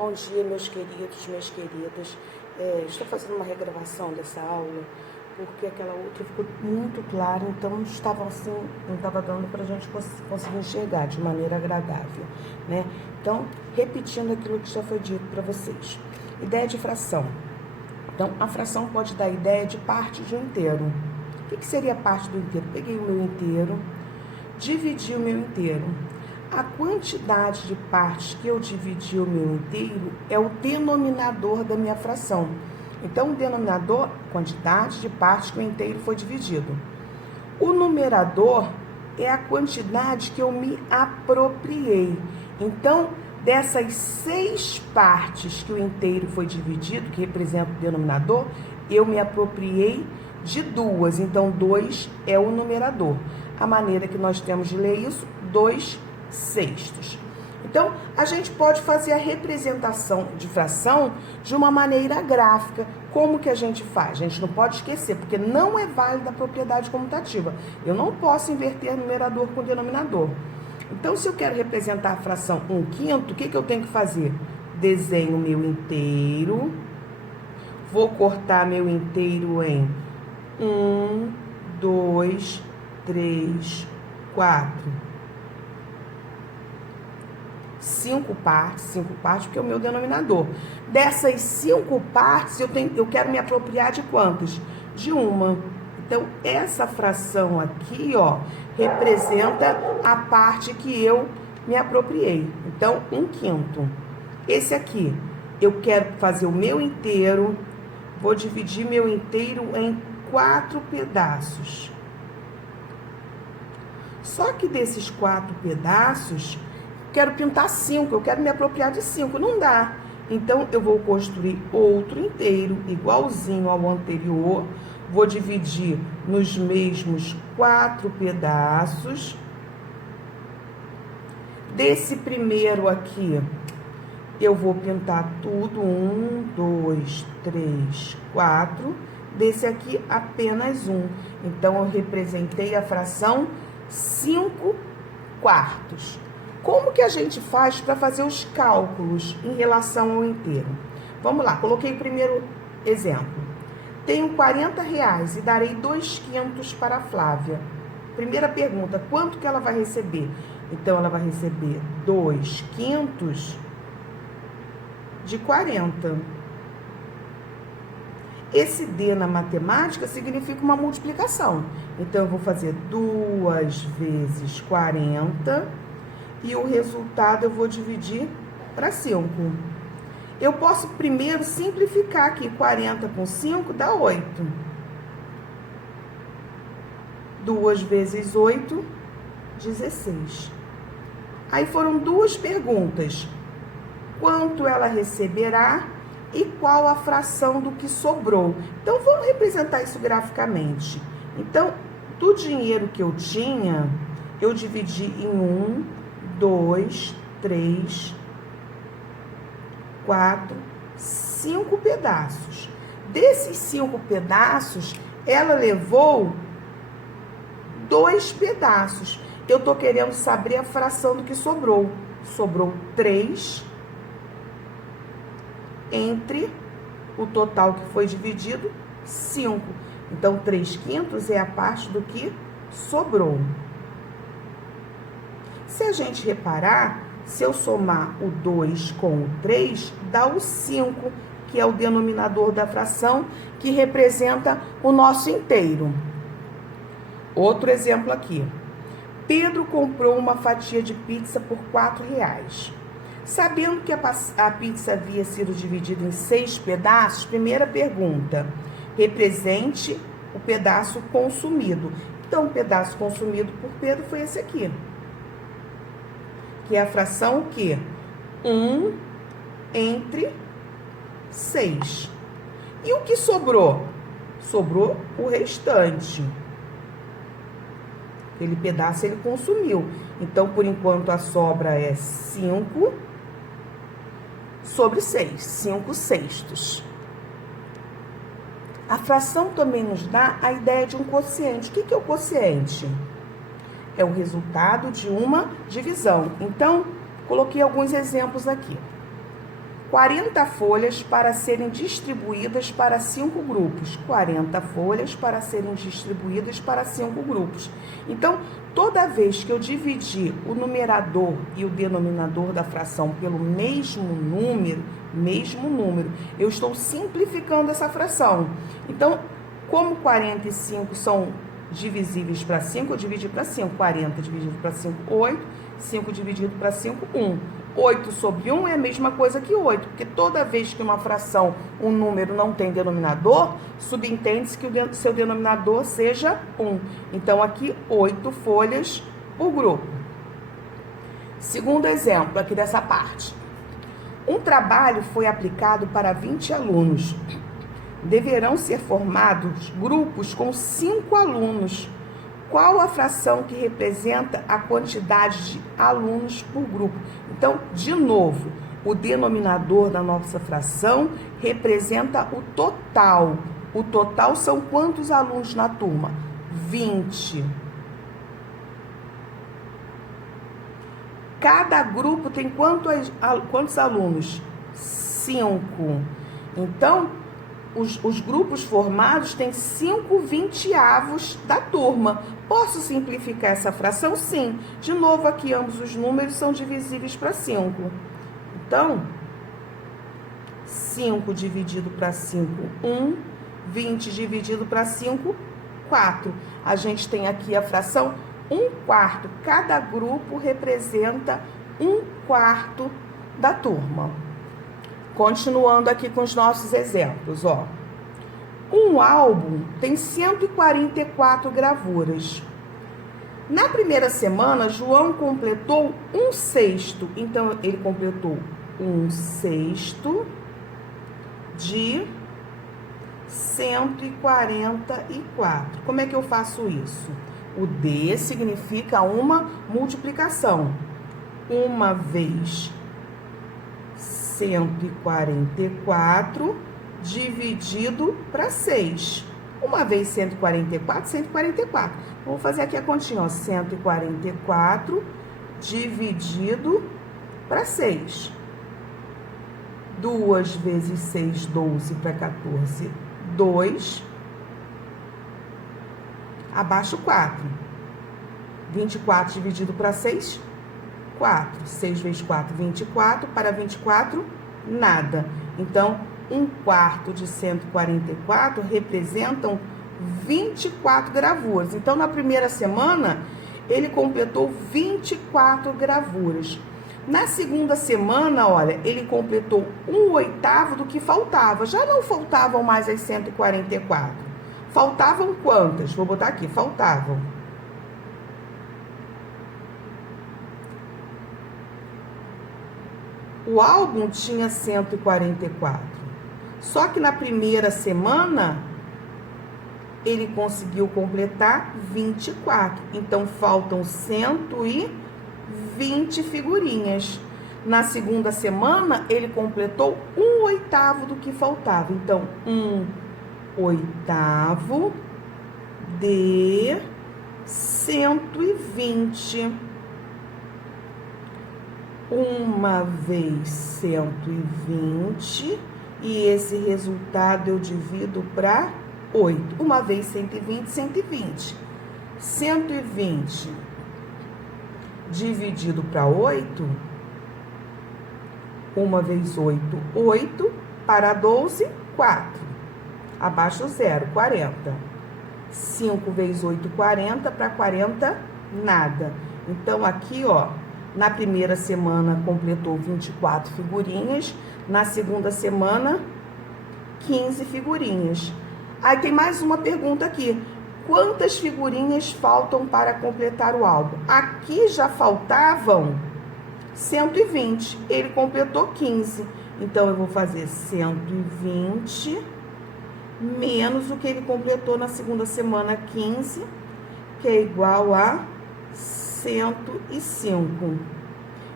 Bom dia, meus queridos, minhas queridas. Estou fazendo uma regravação dessa aula porque aquela outra ficou muito clara, então não estava dando para a gente conseguir enxergar de maneira agradável, né? Então, repetindo aquilo que já foi dito para vocês. Ideia de fração. Então, a fração pode dar ideia de parte de um inteiro. O que seria parte do inteiro? Peguei o meu inteiro, dividi o meu inteiro. A quantidade de partes que eu dividi o meu inteiro é o denominador da minha fração. Então, o denominador, quantidade de partes que o inteiro foi dividido. O numerador é a quantidade que eu me apropriei. Então, dessas 6 partes que o inteiro foi dividido, que representa o denominador, eu me apropriei de 2. Então, 2 é o numerador. A maneira que nós temos de ler isso, 2/6. Então, a gente pode fazer a representação de fração de uma maneira gráfica. Como que a gente faz? A gente não pode esquecer, porque não é válida a propriedade comutativa. Eu não posso inverter numerador com denominador. Então, se eu quero representar a fração 1/5, o que eu tenho que fazer? Desenho meu inteiro. Vou cortar meu inteiro em 1, 2, 3, 4. 5 partes, porque é o meu denominador. Dessas 5 partes, eu quero me apropriar de quantas? De uma. Então, essa fração aqui, ó, representa a parte que eu me apropriei. Então, 1/5. Esse aqui, eu quero fazer o meu inteiro, vou dividir meu inteiro em 4 pedaços. Só que desses 4 pedaços, quero pintar 5, eu quero me apropriar de 5, não dá. Então, eu vou construir outro inteiro, igualzinho ao anterior, vou dividir nos mesmos 4 pedaços. Desse primeiro aqui, eu vou pintar tudo, 1, 2, 3, 4. Desse aqui, apenas 1. Então, eu representei a fração 5/4. Como que a gente faz para fazer os cálculos em relação ao inteiro? Vamos lá, coloquei o primeiro exemplo. Tenho R$40 e darei 2/5 para a Flávia. Primeira pergunta, quanto que ela vai receber? Então, ela vai receber 2/5 de 40. Esse D na matemática significa uma multiplicação. Então, eu vou fazer 2 vezes 40... e o resultado eu vou dividir para 5. Eu posso primeiro simplificar aqui. 40 com 5 dá 8. 2 vezes 8, 16. Aí foram 2 perguntas. Quanto ela receberá e qual a fração do que sobrou? Então, vamos representar isso graficamente. Então, do dinheiro que eu tinha, eu dividi em 1, 2, 3, 4, 5 pedaços. Desses 5 pedaços, ela levou 2 pedaços. Eu tô querendo saber a fração do que sobrou. Sobrou 3 entre o total que foi dividido, 5. Então, 3/5 é a parte do que sobrou. Se a gente reparar, se eu somar o 2 com o 3, dá o 5, que é o denominador da fração, que representa o nosso inteiro. Outro exemplo aqui. Pedro comprou uma fatia de pizza por R$4. Sabendo que a pizza havia sido dividida em 6 pedaços, primeira pergunta, represente o pedaço consumido. Então, o pedaço consumido por Pedro foi esse aqui. Que é a fração o quê? 1 entre 6. E o que sobrou? Sobrou o restante. Aquele pedaço ele consumiu. Então, por enquanto, a sobra é 5 sobre 6. 5/6. A fração também nos dá a ideia de um quociente. O que é o quociente? É o resultado de uma divisão. Então, coloquei alguns exemplos aqui. 40 folhas para serem distribuídas para 5 grupos. 40 folhas para serem distribuídas para 5 grupos. Então, toda vez que eu dividir o numerador e o denominador da fração pelo mesmo número, eu estou simplificando essa fração. Então, como 45 são divisíveis para 5, eu dividi para 5. 40 dividido para 5, 8. 5 dividido para 5, 1. 8 sobre 1 é a mesma coisa que 8, porque toda vez que uma fração, um número não tem denominador, subentende-se que o seu denominador seja 1. Então, aqui, 8 folhas por grupo. Segundo exemplo aqui dessa parte. Um trabalho foi aplicado para 20 alunos. Deverão ser formados grupos com 5 alunos. Qual a fração que representa a quantidade de alunos por grupo? Então, de novo, o denominador da nossa fração representa o total. O total são quantos alunos na turma? 20. Cada grupo tem quantos alunos? 5. Então, os grupos formados têm 5 vinteavos da turma. Posso simplificar essa fração? Sim. De novo, aqui ambos os números são divisíveis para 5. Então, 5 dividido para 5, 1. 20 dividido para 5, 4. A gente tem aqui a fração 1/4. Cada grupo representa 1/4 da turma. Continuando aqui com os nossos exemplos, ó. Um álbum tem 144 gravuras. Na primeira semana, João completou 1/6. Então, ele completou 1/6 de 144. Como é que eu faço isso? O D significa uma multiplicação. 1 vezes 144 dividido para 6. 1 vezes 144, 144. Vamos fazer aqui a continha, ó. 144 dividido para 6. 2 vezes 6, 12 para 14, 2. Abaixo 4. 24 dividido para 6, 4. 6 vezes 4, 24. Para 24, nada. Então, 1/4 de 144 representam 24 gravuras. Então, na primeira semana, ele completou 24 gravuras. Na segunda semana, olha, ele completou 1/8 do que faltava. Já não faltavam mais as 144. Faltavam quantas? Vou botar aqui, faltavam. O álbum tinha 144. Só que na primeira semana, ele conseguiu completar 24. Então, faltam 120 figurinhas. Na segunda semana, ele completou 1/8 do que faltava. Então, 1/8 de 120. 1 vezes 120, e esse resultado eu divido para 8. 1 vezes 120, 120. 120 dividido para 8, 1 vezes 8, 8. Para 12, 4. Abaixo 0, 40. 5 vezes 8, 40. Para 40, nada. Então, aqui, ó, na primeira semana completou 24 figurinhas. Na segunda semana, 15 figurinhas. Aí tem mais uma pergunta aqui. Quantas figurinhas faltam para completar o álbum? Aqui já faltavam 120. Ele completou 15. Então, eu vou fazer 120 menos o que ele completou na segunda semana, 15, que é igual a 105.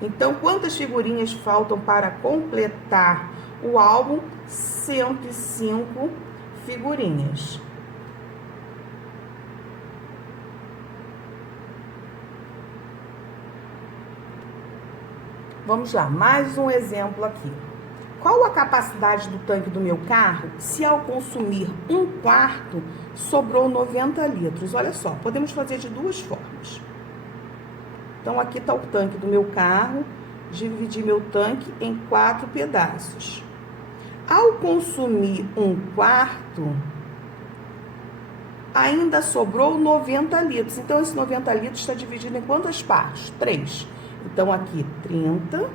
Então, quantas figurinhas faltam para completar o álbum? 105 figurinhas. Vamos lá, mais um exemplo aqui. Qual a capacidade do tanque do meu carro se ao consumir 1/4 sobrou 90 litros? Olha só, podemos fazer de duas formas. Então, aqui está o tanque do meu carro, dividi meu tanque em 4 pedaços. Ao consumir 1/4, ainda sobrou 90 litros. Então, esse 90 litros está dividido em quantas partes? 3. Então, aqui 30,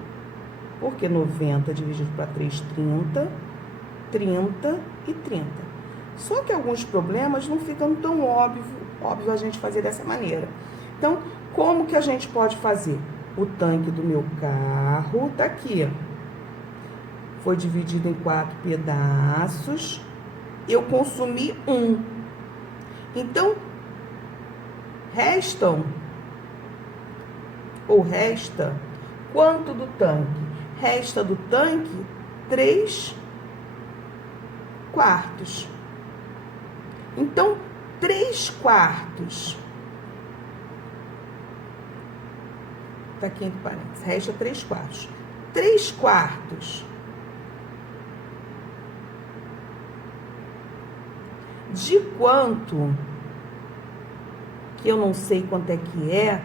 porque 90 dividido para 3, 30, 30 e 30. Só que alguns problemas não ficam tão óbvio a gente fazer dessa maneira. Então, como que a gente pode fazer? O tanque do meu carro tá aqui. Foi dividido em 4 pedaços. Eu consumi 1. Então, resta quanto do tanque? Resta do tanque 3/4. Então, 3/4. Tá aqui entre parênteses. Resta 3/4. 3/4 de quanto, que eu não sei quanto é que é,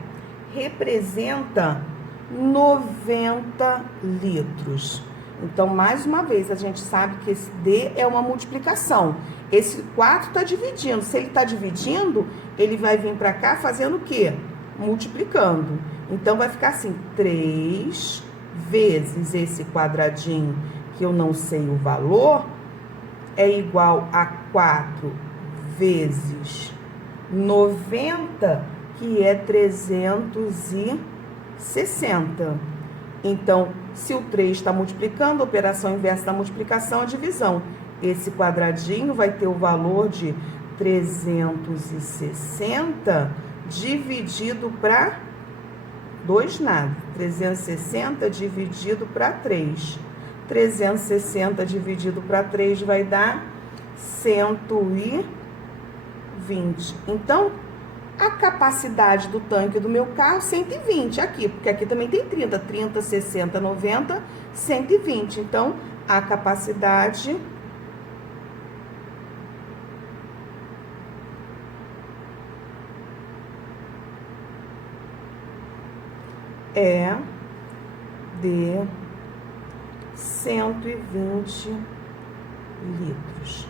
representa 90 litros. Então, mais uma vez, a gente sabe que esse D é uma multiplicação. Esse 4 está dividindo. Se ele está dividindo, ele vai vir para cá fazendo o quê? Multiplicando. Então, vai ficar assim, 3 vezes esse quadradinho, que eu não sei o valor, é igual a 4 vezes 90, que é 360. Então, se o 3 está multiplicando, a operação inversa da multiplicação é a divisão. Esse quadradinho vai ter o valor de 360 dividido para 2 nada. 360 dividido para 3. 360 dividido para 3 vai dar 120. Então, a capacidade do tanque do meu carro, 120 aqui, porque aqui também tem 30. 30, 60, 90, 120. Então, a capacidade é de 120 litros.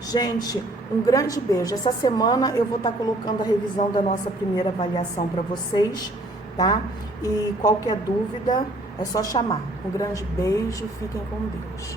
Gente, um grande beijo. Essa semana eu vou estar colocando a revisão da nossa primeira avaliação para vocês, tá? E qualquer dúvida é só chamar. Um grande beijo, fiquem com Deus.